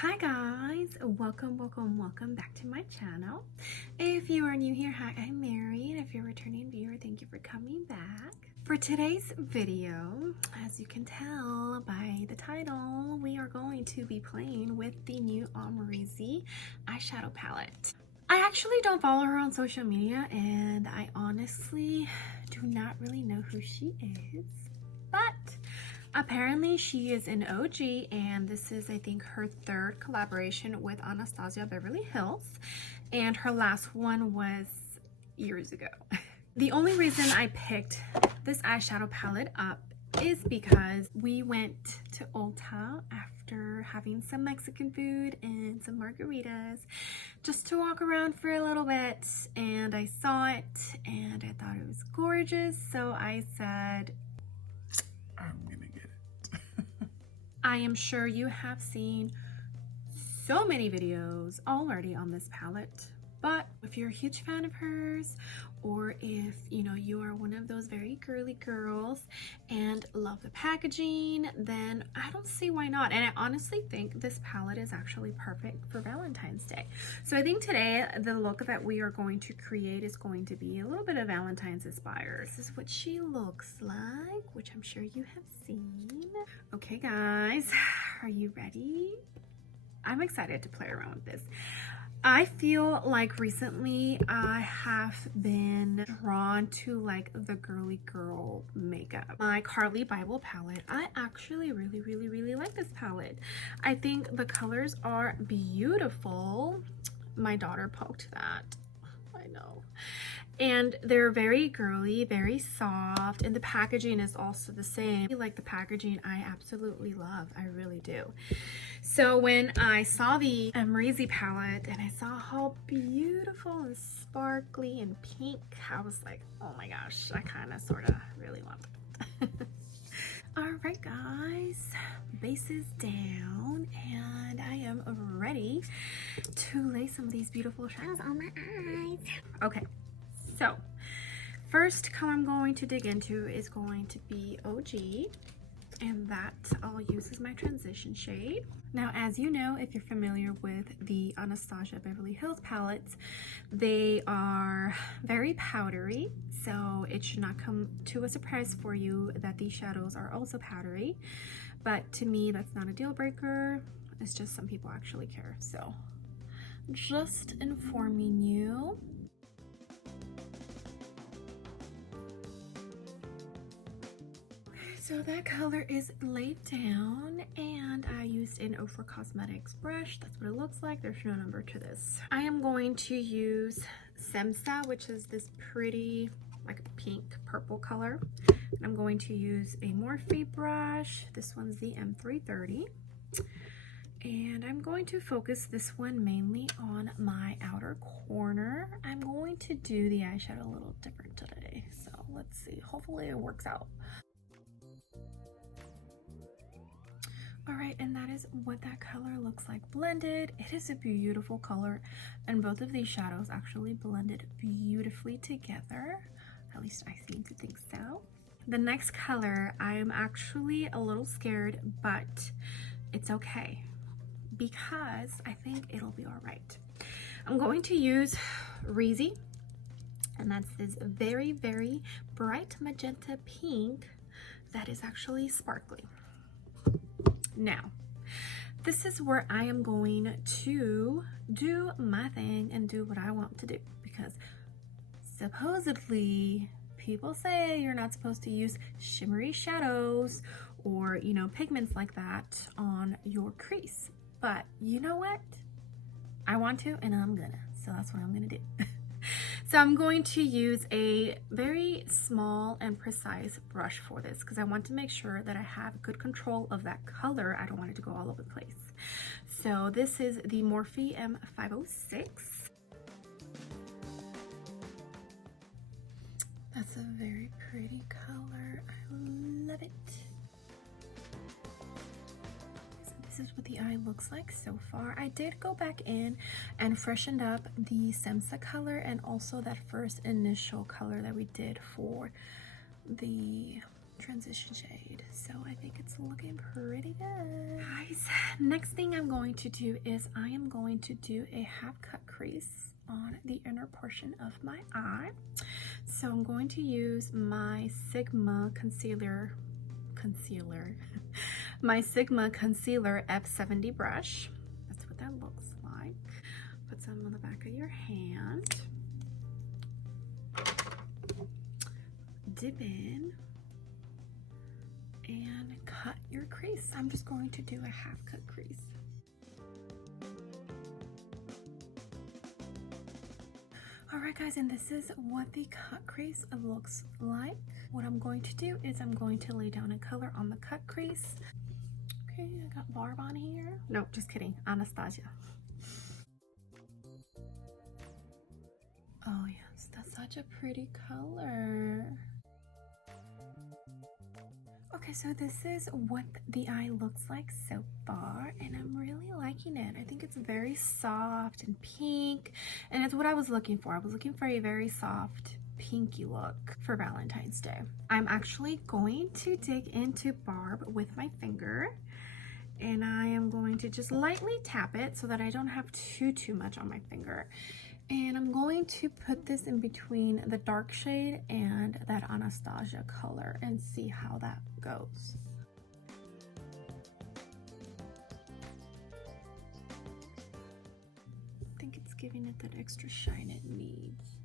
Hi guys, welcome back to my channel. If you are new here, hi, I'm Mary, and if you're a returning viewer, thank you for coming back. For today's video, as you can tell by the title, we are going to be playing with the new Amrezy eyeshadow palette. I actually don't follow her on social media, and I honestly do not really know who she is, but apparently she is an OG, and this is, I think, her third collaboration with Anastasia Beverly Hills, and her last one was years ago. The only reason I picked this eyeshadow palette up is because we went to Ulta after having some Mexican food and some margaritas just to walk around for a little bit, and I saw it and I thought it was gorgeous, so I said, I'm gonna get it. I am sure you have seen so many videos already on this palette, but if you're a huge fan of hers, or if you are one of those very girly girls and love the packaging, then I don't see why not. And I honestly think this palette is actually perfect for Valentine's Day. So I think today the look that we are going to create is going to be a little bit of Valentine's inspired. This is what she looks like, which I'm sure you have seen. Okay guys, are you ready? I'm excited to play around with this. I feel like recently I have been drawn to like the girly girl makeup. My Carly Bible palette, I actually really like this palette. I think the colors are beautiful. My daughter poked that. I know. And they're very girly, very soft, and the packaging is also the same. Like the packaging, I absolutely love. I really do. So when I saw the Amrezy palette and I saw how beautiful and sparkly and pink, I was like, oh my gosh, I kind of sort of really want it. All right guys, base is down and I am ready to lay some of these beautiful shadows on my eyes. Okay, so first color I'm going to dig into is going to be OG, and that I'll use as my transition shade. Now, as you know, if you're familiar with the Anastasia Beverly Hills palettes, they are very powdery, so it should not come to a surprise for you that these shadows are also powdery. But to me, that's not a deal breaker. It's just some people actually care. So just informing you. So that color is laid down, and I used an Ofra Cosmetics brush. That's what it looks like. There's no number to this. I am going to use Semsa, which is this pretty like pink purple color. And I'm going to use a Morphe brush. This one's the M330. And I'm going to focus this one mainly on my outer corner. I'm going to do the eyeshadow a little different today. So let's see. Hopefully it works out. All right, and that is what that color looks like blended. It is a beautiful color, and both of these shadows actually blended beautifully together. At least I seem to think so. The next color, I'm actually a little scared, but it's okay because I think it'll be all right. I'm going to use Reezy, and that's this very bright magenta pink that is actually sparkly. Now, this is where I am going to do my thing and do what I want to do, because supposedly people say you're not supposed to use shimmery shadows or, pigments like that on your crease. But you know what? I want to, and I'm gonna. So that's what I'm gonna do. So I'm going to use a very small and precise brush for this because I want to make sure that I have good control of that color. I don't want it to go all over the place. So this is the Morphe M506. That's a very pretty color. I love it. This is what the eye looks like so far. I did go back in and freshened up the Semsa color and also that first initial color that we did for the transition shade, so I think it's looking pretty good. Guys, next thing I'm going to do is I am going to do a half cut crease on the inner portion of my eye. So I'm going to use my Sigma concealer my Sigma concealer F70 brush. That's what that looks like. Put some on the back of your hand, dip in, and cut your crease. I'm just going to do a half cut crease. Alright guys, and this is what the cut crease looks like. What I'm going to do is I'm going to lay down a color on the cut crease. Okay, I got Barb on here. No, just kidding, Anastasia. Oh yes, that's such a pretty color. Okay, so this is what the eye looks like so far, and I'm really liking it. I think it's very soft and pink, and it's what I was looking for. I was looking for a very soft, pinky look for Valentine's Day. I'm actually going to dig into Barb with my finger, and I am going to just lightly tap it so that I don't have too much on my finger. And I'm going to put this in between the dark shade and that Anastasia color and see how that goes. I think it's giving it that extra shine it needs.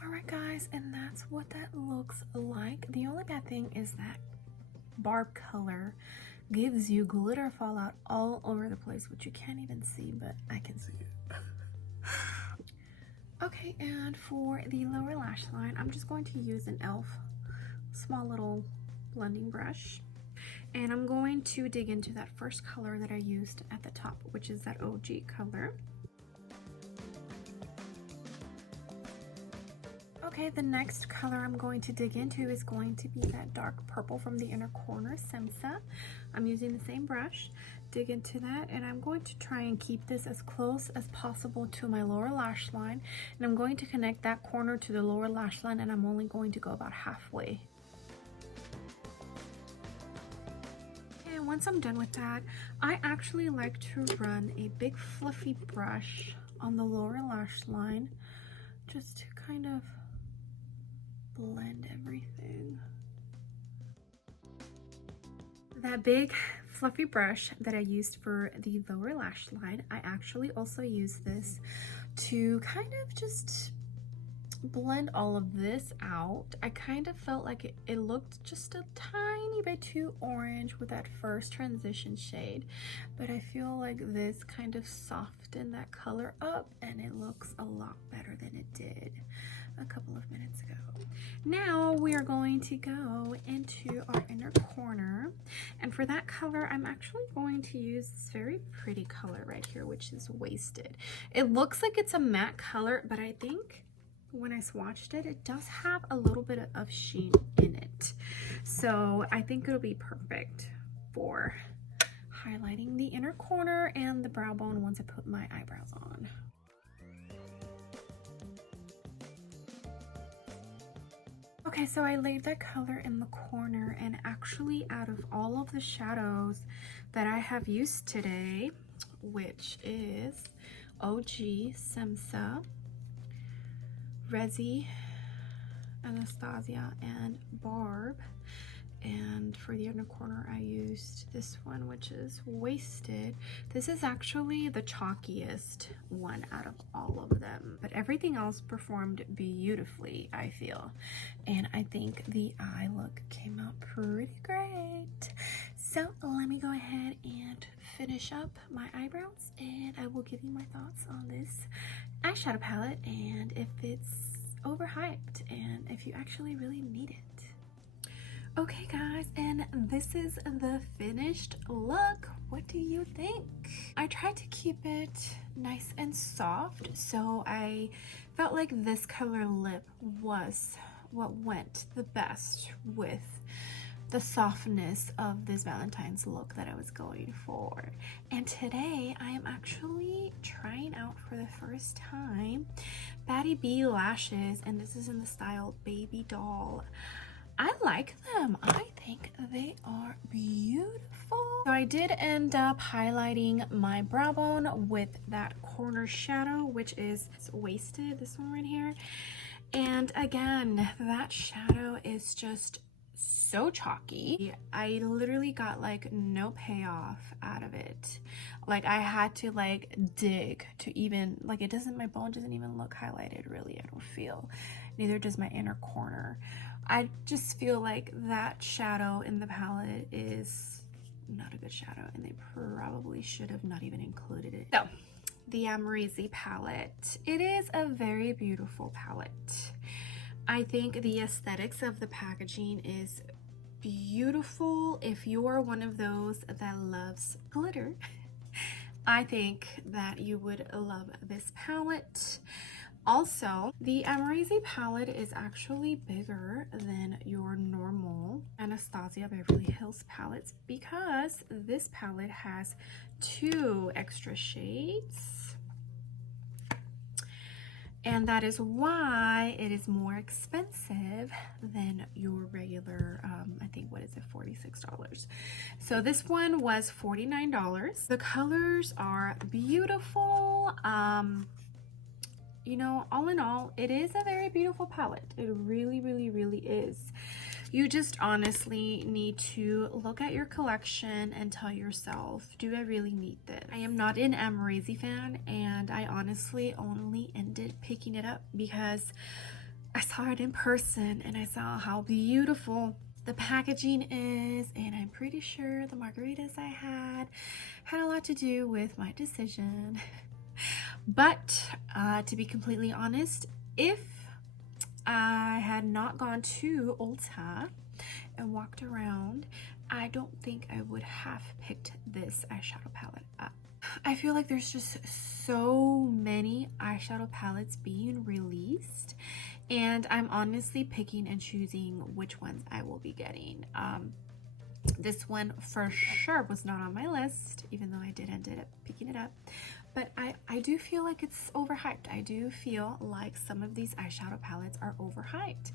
Alright guys, and that's what that looks like. The only bad thing is that Barb color gives you glitter fallout all over the place, which you can't even see, but I can see it. Okay, and for the lower lash line, I'm just going to use an e.l.f. small little blending brush. And I'm going to dig into that first color that I used at the top, which is that OG color. Okay, the next color I'm going to dig into is going to be that dark purple from the inner corner, Semsa. I'm using the same brush. Dig into that, and I'm going to try and keep this as close as possible to my lower lash line, and I'm going to connect that corner to the lower lash line, and I'm only going to go about halfway. And once I'm done with that, I actually like to run a big fluffy brush on the lower lash line just to kind of blend everything. That big fluffy brush that I used for the lower lash line, I actually also use this to kind of just blend all of this out. I kind of felt like it looked just a tiny bit too orange with that first transition shade, but I feel like this kind of softened that color up and it looks a lot better than it did a couple of minutes ago. Now we are going to go into our inner corner, and for that color I'm actually going to use this very pretty color right here, which is Wasted. It looks like it's a matte color, but I think when I swatched it, it does have a little bit of sheen in it, so I think it'll be perfect for highlighting the inner corner and the brow bone once I put my eyebrows on. Okay, so I laid that color in the corner, and actually out of all of the shadows that I have used today, which is OG, Semsa, Rezi, Anastasia, and Barb, and for the inner corner I used this one, which is Wasted. This is actually the chalkiest one out of all of them, but everything else performed beautifully, I feel, and I think the eye look came out pretty great. So let me go ahead and finish up my eyebrows, and I will give you my thoughts on this eyeshadow palette and if it's overhyped and if you actually really need it. Okay guys, and this is the finished look. What do you think? I tried to keep it nice and soft, so I felt like this color lip was what went the best with the softness of this Valentine's look that I was going for. And today I am actually trying out for the first time Batty B lashes, and this is in the style Baby Doll. I like them. I think they are beautiful. So I did end up highlighting my brow bone with that corner shadow, which is wasted, this one right here. And again, that shadow is just so chalky. I literally got like no payoff out of it. Like I had to like dig to even, like it doesn't, my bone doesn't even look highlighted really, I don't feel. Neither does my inner corner. I just feel like that shadow in the palette is not a good shadow, and they probably should have not even included it. So the Amrezy palette, it is a very beautiful palette. I think the aesthetics of the packaging is beautiful. If you're one of those that loves glitter, I think that you would love this palette. Also, the Amrezy palette is actually bigger than your normal Anastasia Beverly Hills palettes because this palette has 2 extra shades. And that is why it is more expensive than your regular, I think, what is it, $46. So this one was $49. The colors are beautiful. You know, all in all, it is a very beautiful palette. It really, really, really is. You just honestly need to look at your collection and tell yourself, do I really need this? I am not an Amrezy fan, and I honestly only ended picking it up because I saw it in person and I saw how beautiful the packaging is, and I'm pretty sure the margaritas I had a lot to do with my decision. But to be completely honest, if I had not gone to Ulta and walked around, I don't think I would have picked this eyeshadow palette up. I feel like there's just so many eyeshadow palettes being released, and I'm honestly picking and choosing which ones I will be getting. This one for sure was not on my list, even though I did end up picking it up. But I do feel like it's overhyped. I do feel like some of these eyeshadow palettes are overhyped.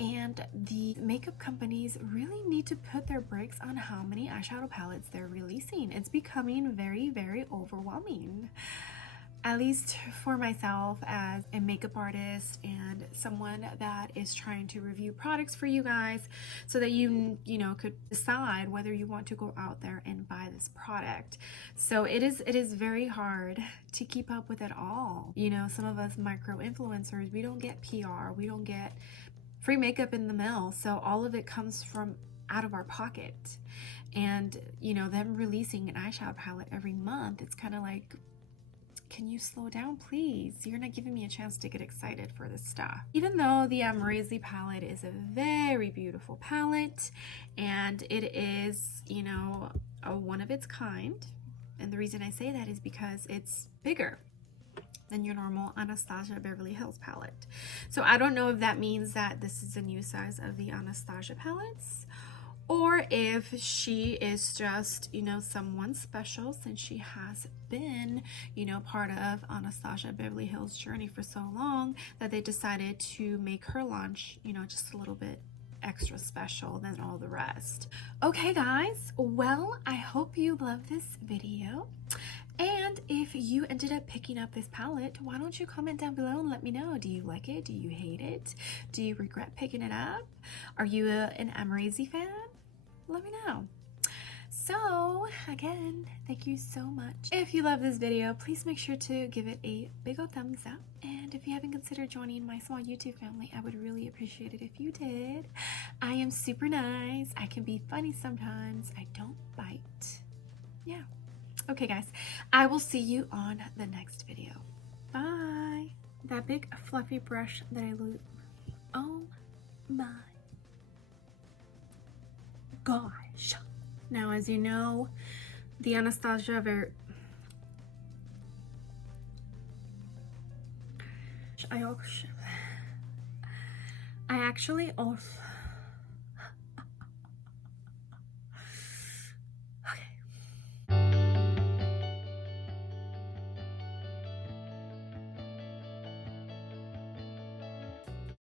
And the makeup companies really need to put their brakes on how many eyeshadow palettes they're releasing. It's becoming very, very overwhelming. At least for myself as a makeup artist and someone that is trying to review products for you guys so that you know could decide whether you want to go out there and buy this product. So it is very hard to keep up with it all. You know, some of us micro influencers, we don't get PR, we don't get free makeup in the mail, so all of it comes from out of our pocket. And you know, them releasing an eyeshadow palette every month, it's kind of like, can you slow down, please? You're not giving me a chance to get excited for this stuff. Even though the Amrezy palette is a very beautiful palette, and it is, you know, a one of its kind, and the reason I say that is because it's bigger than your normal Anastasia Beverly Hills palette. So I don't know if that means that this is a new size of the Anastasia palettes, or if she is just, you know, someone special since she has been, you know, part of Anastasia Beverly Hills journey for so long that they decided to make her launch, you know, just a little bit extra special than all the rest. Okay guys, well, I hope you love this video. And if you ended up picking up this palette, why don't you comment down below and let me know. Do you like it? Do you hate it? Do you regret picking it up? Are you an Amrezy fan? Let me know. So again, thank you so much. If you love this video, please make sure to give it a big old thumbs up. And if you haven't considered joining my small YouTube family, I would really appreciate it if you did. I am super nice. I can be funny sometimes. I don't bite. Yeah. Okay guys, I will see you on the next video. Bye. That big fluffy brush that I lose. Oh my gosh. Now, as you know, the Anastasia I actually also